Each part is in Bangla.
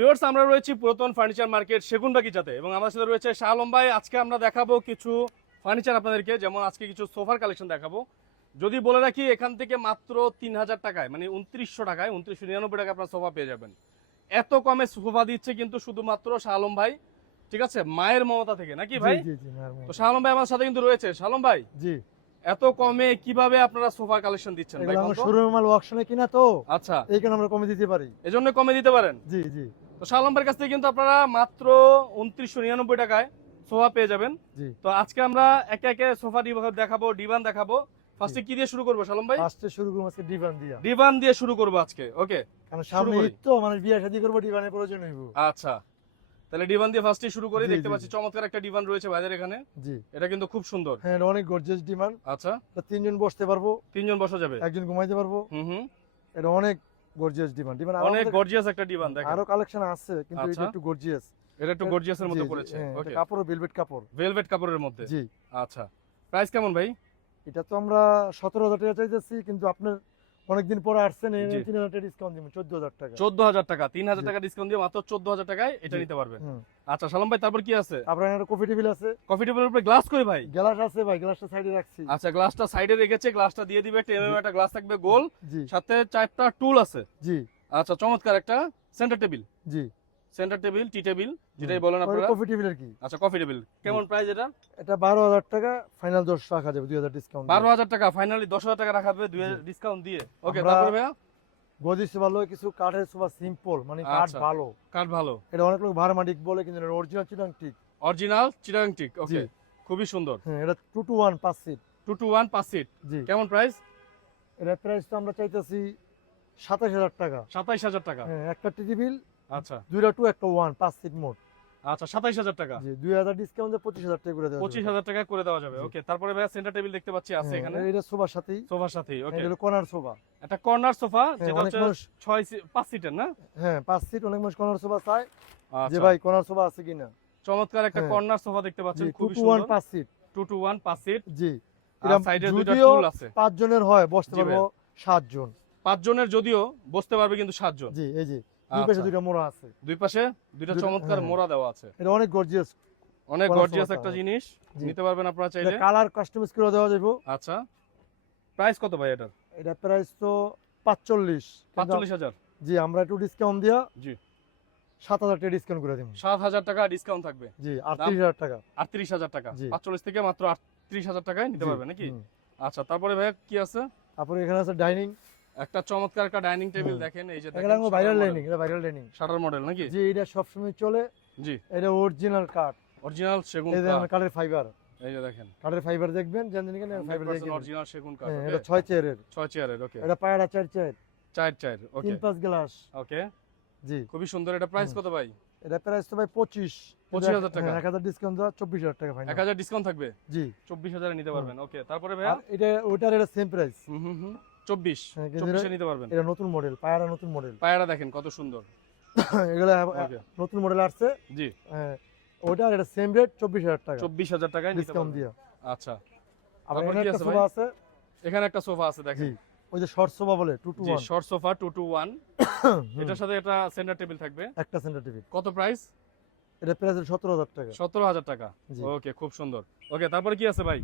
ভিউয়ার্স আমরা রয়েছি পুরাতন ফার্নিচার মার্কেট সেগুনবাগিচাতে এবং আমার সাথে রয়েছে শাহ ভাই। আজকে আমরা দেখাবো কিছু ফার্নিচার আপনাদেরকে যেমন আজকে কিছু সোফার কালেকশন দেখাবো। যদি বলে রাখি এখান থেকে মাত্র তিন হাজার টাকায় মানে উনত্রিশশো টাকায় উনত্রিশশো নিরানব্বই টাকা আপনার সোফা পেয়ে যাবেন। এত কমে সোফা দিচ্ছে কিন্তু শুধুমাত্র শাহ ভাই ঠিক আছে? মায়ের মমতা থেকে নাকি ভাই? তো। শাহ ভাই আমার সাথে কিন্তু রয়েছে। শাহ ভাই জি। এত কমে কীভাবে আপনারা সোফা কালেকশন দিচ্ছেন ভাই আমার মাল ওয়ার্কশনে কিনা তো আচ্ছা। এই কারণে আমরা কমে দিতে পারি। এজন্য কমে দিতে পারেন? জি জি। তো শালম্বের কাছ থেকে কিন্তু আপনারা মাত্র উনত্রিশশো নিরানব্বই টাকায় সোফা পেয়ে যাবেন। তো আজকে আমরা একে একে সোফা দেখাবো ডিভান দেখাবো। ফার্স্টে কি দিয়ে শুরু করব শালম ভাই ফার্স্টে শুরু করব আজকে ডিভান দিয়া। ডিভান দিয়ে শুরু করব আজকে ওকে? কারণ সামনে তো মানে বিয়ে শাদী করব ডিভানের প্রয়োজন হইব। আচ্ছা। তাহলে ডিভান দিয়ে ফার্স্টে শুরু করি দেখতে পাচ্ছি চমৎকার একটা ডিভান রয়েছে ভাইদের এখানে। জি। এটা কিন্তু খুব সুন্দর। হ্যাঁ অনেক গর্জিয়াস ডিমান্ড আচ্ছা। তিনজন বসতে পারব। তিনজন বসা যাবে। একজন ঘুমাইতে পারব। হুম হুম। এটা অনেক গর্জিয়াস ডিমান্ড ডিমান্ড অনেক গর্জিয়াস একটা ডিভান দেখেন। আরও কালেকশন আছে কিন্তু এটা আচ্ছা। একটু গর্জিয়াস এটা একটু গর্জিয়াসের মধ্যে পড়েছে। ওকে কাপড় ভেলভেট কাপড়। ভেলভেট কাপড়ের মধ্যে। জি। আচ্ছা। প্রাইস কেমন ভাই? এটা তো আমরা সতেরো হাজার টাকা চাইতেছি কিন্তু আপনার অনেকদিন পরে আসছেন তিন হাজার ডিসকাউন্ট দিবেন চোদ্দ হাজার টাকা। চোদ্দ হাজার টাকা তিন হাজার টাকা ডিসকাউন্ট দিয়ে মাত্র চোদ্দ হাজার টাকায় এটা নিতে পারবেন। আচ্ছা সালাম ভাই তারপর কি আছে? আপনার একটা কফি টেবিল আছে? কফি টেবিলের উপরে গ্লাস কই ভাই? গ্লাস আছে ভাই গ্লাসটা সাইডে রাখছি। আচ্ছা গ্লাসটা সাইডে রেখেছে গ্লাসটা দিয়ে দিবে টেবিল একটা গ্লাস থাকবে গোল। সাথে চারটা টুল আছে। জি। আচ্ছা চমৎকার একটা সেন্টার টেবিল জি। সেন্টার টেবিল টি টেবিল যেটাই বলেন আপনারা। কফি টেবিল আর কি? আচ্ছা কফি টেবিল। কেমন প্রাইস এটা? এটা বারো হাজার টাকা ফাইনাল দশ রাখা যাবে দুই হাজার ডিসকাউন্ট বারো হাজার টাকা ফাইনালি দশ হাজার টাকা রাখা হবে দুই ডিসকাউন্ট দিয়ে। ওকে তারপরে ভাইয়া? গদি ভালো কিছু কাঠের সোফা সিম্পল মানে কাঠ আচ্ছা। ভালো। কাঠ ভালো। এটা অনেক লোক ভারমাটিক বলে কিন্তু অরিজিনাল চিটাং ঠিক অরিজিনাল চিরাং টিক ওকে খুবই সুন্দর। হ্যাঁ এটা টু টু ওয়ান পাঁচ সিট টু টু ওয়ান পাঁচ সিট জি। কেমন প্রাইস এটা প্রাইস তো আমরা চাইতেছি সাতাশ হাজার টাকা। সাতাইশ হাজার টাকা। হ্যাঁ একটা টেবিল আচ্ছা। দুইটা টু একটা ওয়ান পাঁচ সিট মোট। আচ্ছা সাতাইশ হাজার টাকা। জি দুই হাজার ডিসকাউন্ট পঁচিশ হাজার টাকা করে দেওয়া পঁচিশ যাবে। হাজার টাকা করে দেওয়া যাবে ওকে তারপরে ভাইয়া সেন্টার টেবিল দেখতে পাচ্ছি আছে হ্যাঁ, এখানে। এটা সোফার সাথেই। সোফার সাথেই ওকে এটা কর্নার সোফা। একটা কর্নার সোফা হ্যাঁ, যেটা হচ্ছে ছয় পাঁচ সিটের না? হ্যাঁ পাঁচ সিট অনেক মানুষ কর্নার সোফা চায়। যে আচ্ছা। ভাই কর্নার সোফা আছে কিনা? চমৎকার একটা হ্যাঁ। কর্নার সোফা দেখতে পাচ্ছেন জি খুবই সুন্দর। পাঁচ সিট টু টু ওয়ান পাঁচ সিট জি। আর সাইডে দুইটা টুল আছে। পাঁচ জনের হয় বসতে পারব সাত জন পাঁচ জনের যদিও বসতে পারবে কিন্তু সাতজন। জি এই যে। দুই পাশে আচ্ছা। দুইটা মোড়া আছে। দুই পাশে দুইটা চমৎকার হ্যাঁ। মোড়া দেওয়া আছে। এটা অনেক গর্জিয়াস অনেক গর্জিয়াস একটা জিনিস। নিতে পারবেন আপনারা চাইলে। কালার কাস্টমাইজ করে দেওয়া যাবে আচ্ছা। প্রাইস কত ভাই এটার? এটা প্রাইস তো পাঁচচল্লিশ। কিন্তু- পাঁচচল্লিশ হাজার। জি আমরা একটু ডিসকাউন্ট দিয়া জি। সাত হাজার টাকা ডিসকাউন্ট করে দিব সাত হাজার টাকা ডিসকাউন্ট থাকবে। জি আটত্রিশ হাজার টাকা। আটত্রিশ হাজার টাকা। জি। পাঁচচল্লিশ থেকে মাত্র আটত্রিশ হাজার টাকায় নিতে পারবে নাকি? আচ্ছা তারপরে ভাই কি আছে? তারপরে এখানে আছে ডাইনিং একটা চমৎকার একটা ডাইনিং টেবিল দেখেন এই যে এগুলো ভাইরাল ডাইনিং এটা ভাইরাল ডাইনিং শাটার মডেল নাকি? জি এটা সবসময় চলে। জি। এটা অরিজিনাল কাঠ অরিজিনাল সেগুন এই কাঠ কাঠের ফাইবার এই যে দেখেন। কাঠের ফাইবার দেখবেন জানেন কেন ফাইবার দেখবেন অরিজিনাল সেগুন কাঠ হ্যাঁ, এটা ছয় চেয়ারের ছয় চেয়ারের ওকে এটা পায়রা চার চেয়ার চার চার ওকে তিন পাঁচ গ্লাস ওকে জি। খুবই সুন্দর এটা প্রাইস কত ভাই? এটা প্রাইস তো ভাই পঁচিশ। 25,000 টাকা। এক হাজার ডিসকাউন্ট দেওয়া চব্বিশ হাজার টাকা এক ফাইনাল হাজার ডিসকাউন্ট থাকবে? জি। চব্বিশ হাজারে নিতে পারবেন ওকে তারপরে আর এটা ওটার এটা সেম প্রাইস হুম হুম। চব্বিশ চব্বিশে নিতে পারবেন। এটা নতুন মডেল পায়রা নতুন মডেল পায়রা দেখেন কত সুন্দর। এগুলো নতুন মডেল আসছে। জি। এটা সেম রেট চব্বিশ হাজার টাকা। চব্বিশ হাজার টাকায় ডিসকাউন্ট দিয়ে। আচ্ছা। আবার এখানে একটা সোফা আছে। এখানে একটা সোফা আছে দেখেন। ওই যে শর্ট সোফা বলে two two one short sofa two two one এটার সাথে একটা সেন্টার টেবিল থাকবে। একটা সেন্টার টিভি কত প্রাইস এটা প্রাইস সতেরো হাজার টাকা। সতেরো হাজার টাকা। ওকে খুব সুন্দর। ওকে তারপরে কি আছে ভাই?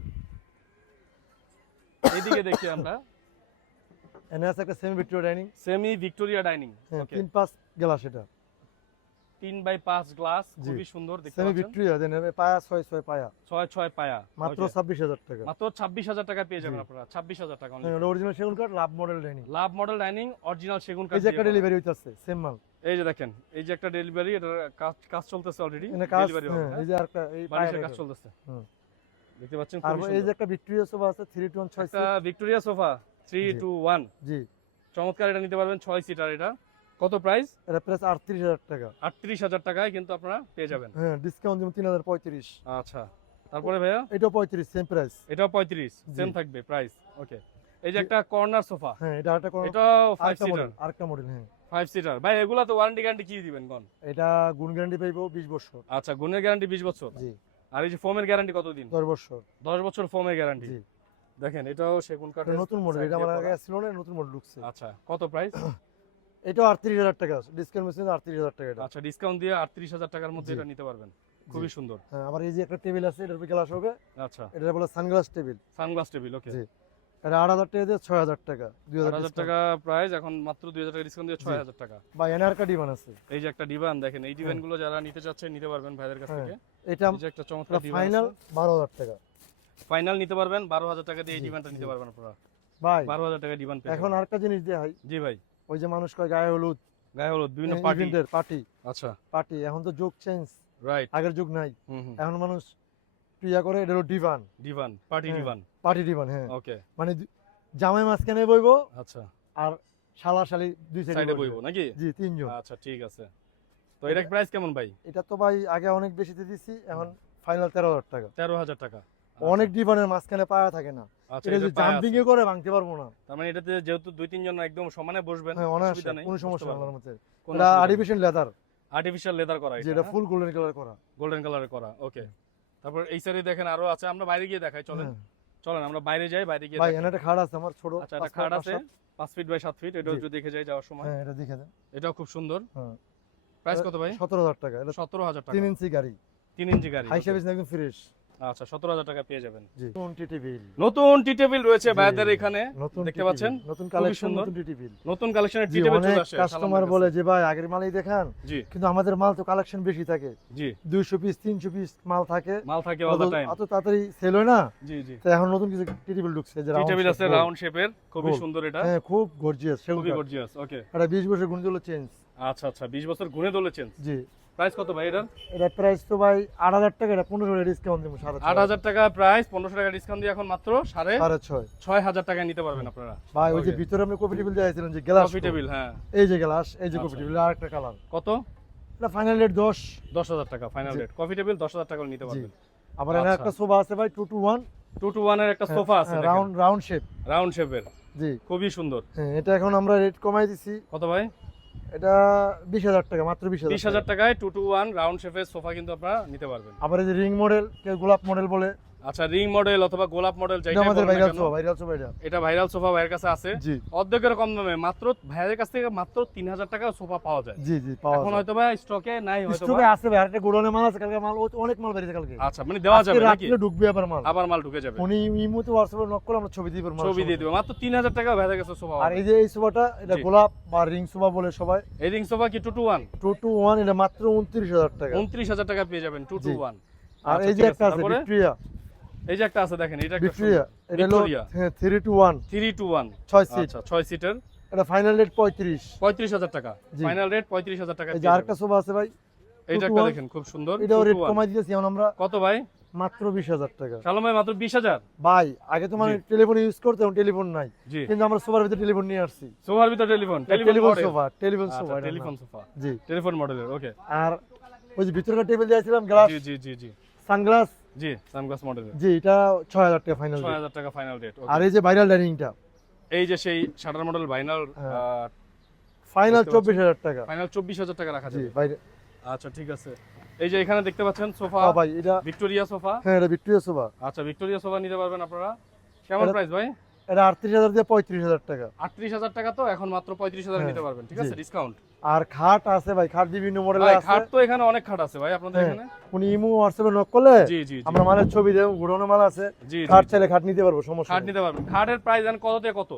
এদিকে দেখি আমরা। একটা semi Victoria dining semi Victoria dining হ্যাঁ তিন পাঁচ গ্লাস এটা। তিন বাই পাঁচ গ্লাস খুবই সুন্দর দেখতে সেমি ভিক্টোরিয়া দেন পায়া ছয় ছয় পায়া। ছয় ছয় পায়া মাত্র ছাব্বিশ হাজার টাকা। মাত্র ছাব্বিশ হাজার টাকা পেয়ে যাবেন আপনারা ছাব্বিশ হাজার টাকা হ্যাঁ, অরিজিনাল সেগুন কাঠ love model dining love model dining original সেগুন কাঠ এই একটা ডেলিভারি হইতাছে সেম মাল। এই যে দেখেন এই যে একটা ডেলিভারি এটা কাজ চলতেছে অলরেডি ডেলিভারি হ্যাঁ, এই যে আরেকটা এই কাজ চলতেছে। দেখতে পাচ্ছেন আর এই যে একটা ভিক্টোরিয়া সোফা আছে থ্রি টু ওয়ান ছয় একটা Victoria sofa three two one জি। চমৎকার এটা নিতে পারবেন ছয় সিটার এটা। কত প্রাইস এটা প্রাইস আটত্রিশ হাজার টাকা। আটত্রিশ হাজার টাকায় কিন্তু আপনারা পেয়ে যাবেন। হ্যাঁ ডিসকাউন্ট দিব তিন হাজার পঁয়ত্রিশ। আচ্ছা। তারপরে ভাইয়া? এটাও পঁয়ত্রিশ সেম প্রাইস এটাও পঁয়ত্রিশ সেম থাকবে প্রাইস ওকে এই যে একটা কর্নার সোফা হ্যাঁ এটা একটা এটাও ফাইভ সিটার আরেকটা মডেল হ্যাঁ। ফাইভ সিটার ভাই এগুলা তো ওয়ারেন্টি গ্যারান্টি কি দিবেন কোন? এটা গুণ গ্যারান্টি পাইবো বিশ বছর। আচ্ছা গুণের গ্যারান্টি বিশ বছর। জি। আর এই যে ফোমের গ্যারান্টি কতদিন? দশ বছর। দশ বছর ফোমের গ্যারান্টি জি। দেখেন এটাও সেগুন এটা কাঠের নতুন মডেল এটা আমার আগে ছিল না নতুন মডেল ঢুকছে। আচ্ছা কত প্রাইস আটত্রিশ হাজার টাকা ডিসকাউন্ট মেশিন আটত্রিশ হাজার টাকা এটা। আচ্ছা ডিসকাউন্ট দিয়ে আটত্রিশ হাজার টাকার মধ্যে এটা নিতে পারবেন। খুবই সুন্দর। হ্যাঁ আমার এই যে একটা টেবিল আছে এটার উপর গ্লাস হবে। আচ্ছা। এটা বলে sunglass table sunglass table okay জি। এটা আট হাজার টাকা দিয়ে ছয় হাজার টাকা দুই আট হাজার হাজার টাকা প্রাইস এখন মাত্র দুই হাজার টাকা ডিসকাউন্ট দিয়ে ছয় হাজার টাকা। বা এনআরকা ডিমান্ড আছে। এই যে একটা ডিভান দেখেন এই ডিভানগুলো যারা নিতে চাচ্ছেন নিতে পারবেন ভাইদের কাছ হ্যাঁ, থেকে। এটা এই যে একটা চমৎকার ডিভান ফাইনাল বারো হাজার টাকা। ফাইনাল নিতে পারবেন বারো হাজার টাকা দিয়ে এই ডিভানটা নিতে পারবেন আপনারা। ভাই বারো হাজার টাকা ডিভান এখন আরেকটা জিনিস দেওয়া হয় জি ভাই। ওই যে মানুষ কয় গায়ে হলুদ। গায়ে হলুদ বিভিন্ন পার্টি পার্টি আচ্ছা। পার্টি এখন তো যুগ চেঞ্জ রাইট আগের যুগ নাই। এখন মানুষ প্রিয়া করে এটা হলো ডিভান ডিভান পার্টি হ্যাঁ। ডিভান পার্টি ডিভান হ্যাঁ। ওকে মানে দু- জামাই মাঝখানে বইবো আচ্ছা। আর শালা শালি দুই সাইডে বইবো। নাকি? জি তিনজন। আচ্ছা ঠিক আছে। তো এটা প্রাইস কেমন ভাই? এটা তো ভাই আগে অনেক বেশি দিয়েছি এখন ফাইনাল তেরো হাজার টাকা। তেরো হাজার টাকা। অনেক ডিভানের মাঝখানে পায়া থাকে না। আচ্ছা এটা এটা যদি জাম্পিং এ করে ভাঙতে পারব না। তার মানে এটাতে যেহেতু দুই তিনজন একদম সমানে বসবেন হ্যাঁ অসুবিধা নেই কোনো সমস্যা নেই আমার এটা আর্টিফিশিয়াল লেদার আর্টিফিশিয়াল লেদার করা যেটা ফুল গোল্ডেন কালার করা। গোল্ডেন কালারে করা ওকে তারপর এই সাইডে দেখেন আরও আছে আমরা বাইরে গিয়ে দেখাই চলেন। হ্যাঁ। চলেন আমরা বাইরে যাই বাইরে গিয়ে ভাই দেখাই। একটা খাট আছে আমার ছোট আচ্ছা একটা খাট আছে ফিট বাই ফিট এটাও যদি দেখে যাই যাওয়ার সময়। হ্যাঁ এটা দেখে দেন। এটাও খুব সুন্দর। হ্যাঁ। প্রাইস কত ভাই? সতেরো হাজার টাকা এটা সতেরো হাজার টাকা। তিন ইঞ্চি গাড়ি। তিন ইঞ্চি গাড়ি হাই সার্ভিস একদম ফ্রেশ আচ্ছা সতেরো হাজার টাকা পেয়ে যাবেন। নতুন টি টেবিল রয়েছে। ভাইদের এখানে দেখতে পাচ্ছেন? নতুন কালেকশন নতুন টিটি বিল। নতুন কালেকশনের টি টেবিল চলে আসে কাস্টমার বলে যে ভাই আগের মালই দেখান। কিন্তু আমাদের মাল তো কালেকশন বেশি থাকে। জি। দুইশো পিস তিনশো পিস মাল থাকে। মাল থাকে অল টাইম তাড়াতাড়ি সেল হয় না। জি জি। তো এখন নতুন কিছু টিটি বিল ঢুকছে যে টি টেবিল আছে রাউন্ড শেপের খুবই সুন্দর এটা। হ্যাঁ খুব গর্জিয়াস খুবই গর্জিয়াস ওকে এটা বিশ বছর গুণগুলো চেঞ্জ আচ্ছা আচ্ছা 20 বছর গুণে দলেছেন জি। প্রাইস কত ভাই এটার? এটা প্রাইস তো ভাই আট হাজার টাকা এটা ডিসকাউন্ট দেবো টাকা প্রাইস টাকা ডিসকাউন্ট দিয়ে এখন মাত্র সাড়ে সাড়ে ছয়। ছয় হাজার টাকায় নিতে পারবেন আপনারা। ভাই ওই যে ভিতরে আপনি কফি টেবিল দিয়েছিলেন যে গ্লাস কফি টেবিল হ্যাঁ। এই যে গ্লাস এই যে কফি। টেবিল আরেকটা কালার কত? এটা ফাইনাল রেট দশ। দশ হাজার টাকা ফাইনাল রেট কফি টেবিল দশ হাজার টাকা নিতে পারবেন। আবার আচ্ছা। একটা সোফা আছে ভাই two two one two two ওয়ানের একটা সোফা আছে রাউন্ড রাউন্ড শেপ রাউন্ড শেপের জি। খুবই সুন্দর। হ্যাঁ এটা এখন আমরা রেট কমাই দিছি। কত ভাই? এটা বিশ হাজার টাকা মাত্র বিশ বিশ হাজার টাকায় টু টু ওয়ান রাউন্ড শেপের সোফা কিন্তু আপনারা নিতে পারবেন। আবার এই যে রিং মডেল কেউ গোলাপ মডেল বলে আচ্ছা রিং মডেল অথবা গোলাপ মডেল এটা আমাদের ভাইরাল সোফা ভাইরাল সোফা এটা। এটা ভাইরাল সোফা ভাইয়ের কাছে আছে। অর্ধেকের কম দামে মাত্র ভাইয়ের কাছ থেকে মাত্র তিন হাজার টাকা সোফা পাওয়া যায়। জি জি পাওয়া এখন হয়তো বা স্টকে নাই হয়তো স্টকে আছে ভাই আরেকটা গোডাউনে মাল আছে কালকে মাল অনেক মাল বেরিয়েছে কালকে। আচ্ছা মানে দেওয়া যাবে নাকি? রাত্রে ঢুকবে আবার মাল। আবার মাল ঢুকে যাবে। উনি ইমোতে হোয়াটসঅ্যাপে নক করলে আমরা ছবি দিয়ে ছবি দিয়ে দিবে। মাত্র তিন হাজার টাকা ভাইয়ের কাছে সোফা আর এই যে এই সোফাটা এটা গোলাপ বা রিং সোফা বলে সবাই। এই রিং সোফা কি two two one two two one এটা মাত্র উনত্রিশ হাজার টাকা। উনত্রিশ হাজার টাকা পেয়ে যাবেন টু টু জি। ওয়ান আর এই যে একটা আছে ভিক্টোরিয়া এই যে একটা আছে দেখেন এটা একটা এটা হলো হ্যাঁ three two one three two one ছয় সিট আচ্ছা সিটার এটা ফাইনাল রেট পঁয়ত্রিশ। পঁয়ত্রিশ হাজার টাকা। ফাইনাল রেট পঁয়ত্রিশ হাজার টাকা এই যে আরেকটা সোফা আছে ভাই। এইটা একটা দেখেন খুব সুন্দর। এটাও রেট কমাই দিয়েছি এখন আমরা। কত ভাই? মাত্র বিশ হাজার টাকা। শালম ভাই মাত্র বিশ হাজার? ভাই আগে তো মানে টেলিফোন ইউজ করতাম টেলিফোন নাই। কিন্তু আমরা সোফার ভিতরে টেলিফোন নিয়ে আসছি। সোফার ভিতর telephone telephone sofa telephone sofa telephone sofa জি। টেলিফোন মডেলের ওকে আর ওই যে ভিতরকার টেবিল দিয়েছিলাম গ্লাস জি জি জি জি। সানগ্লাস জি সানগ্লাস মডেলের জি এটা ছয় হাজার টাকা ফাইনাল ছয় হাজার টাকা ফাইনাল রেট আর এই যে ভাইরাল ডাইনিংটা এই যে সেই শাটার মডেল ফাইনাল হ্যাঁ। ফাইনাল দেখতে চব্বিশ হাজার টাকা। ফাইনাল চব্বিশ হাজার টাকা রাখা যাবে। বাইরে আচ্ছা ঠিক আছে। এই যে এখানে দেখতে পাচ্ছেন সোফা। ভাই এটা ভিক্টোরিয়া সোফা। হ্যাঁ এটা ভিক্টোরিয়া সোফা। আচ্ছা ভিক্টোরিয়া সোফা নিতে পারবেন আপনারা। কেমন প্রাইস ভাই? এটা আটত্রিশ হাজার দিয়ে পঁয়ত্রিশ হাজার টাকা। আটত্রিশ হাজার টাকা তো এখন মাত্র পঁয়ত্রিশ হাজার হ্যাঁ, নিতে পারবেন ঠিক আছে? ডিসকাউন্ট আর খাট আছে ভাই খাট বিভিন্ন মডেলের আছে। খাট তো এখানে অনেক খাট আছে ভাই আপনাদের হ্যাঁ। এখানে? উনি ইমো হোয়াটসঅ্যাপে নক করলে জি জি জি। আমরা মালের ছবি দেবো মাল আছে। খাট। চাইলে খাট নিতে পারব সমস্যা খাট নিতে পারবেন। খাটের প্রাইস জানেন কত থেকে কত?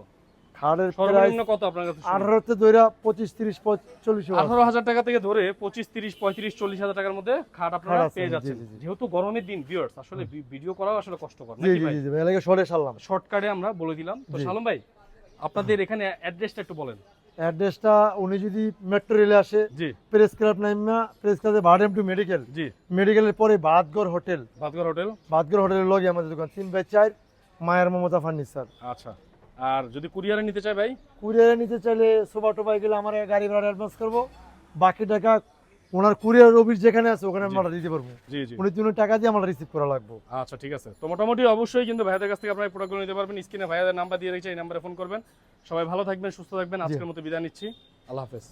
খাটের প্রাইস সর্বনিম্ন কত আপনার কাছে শুনি? আঠারোতে দইরা পঁচিশ তিরিশ চল্লিশ আঠারো হাজার টাকা থেকে ধরে পঁচিশ তিরিশ পঁয়ত্রিশ চল্লিশ হাজার টাকার মধ্যে খাট আপনারা পেয়ে যাচ্ছেন। যেহেতু গরমের দিন ভিউয়ার্স আসলে ভিডিও করাও আসলে কষ্টকর নাকি ভাই? জি জি ভাই সারলাম। শর্টকাটে আমরা বলে দিলাম। তো। ভাই আপনাদের এখানে অ্যাড্রেসটা একটু বলেন। অ্যাড্রেসটা উনি যদি মেট্রো রেলে আসে জি। প্রেস ক্লাব নাইমা প্রেস ক্লাবে ভাড়েম টু মেডিকেল জি। মেডিকেলের পরে বাদগড় হোটেল। বাদগড় হোটেল? বাদগড় হোটেলের লগে আমাদের দোকান তিন বাই চার মায়ের মমতা ফার্নিচার। আচ্ছা। আর যদি কুরিয়ারে নিতে চাই ভাই? কুরিয়ারে নিতে চাইলে সোবা টোপাই গেলে আমার গাড়ি ভাড়া অ্যাডভান্স করব। বাকি টাকা ওনার কুরিয়ার অফিস যেখানে আছে ওখানে আমরা দিতে পারব। জি জি। উনি তিন টাকা দিয়ে আমরা রিসিভ করা লাগবে। আচ্ছা ঠিক আছে। তো মোটামুটি অবশ্যই কিন্তু ভাইয়াদের কাছ থেকে আপনারা প্রোডাক্টগুলো নিতে পারবেন। স্ক্রিনে ভাইয়াদের নাম্বার দিয়ে রেখেছি এই নাম্বারে ফোন করবেন। সবাই ভালো থাকবেন সুস্থ থাকবেন। আজকের মতো বিদায় নিচ্ছি। আল্লাহ হাফেজ।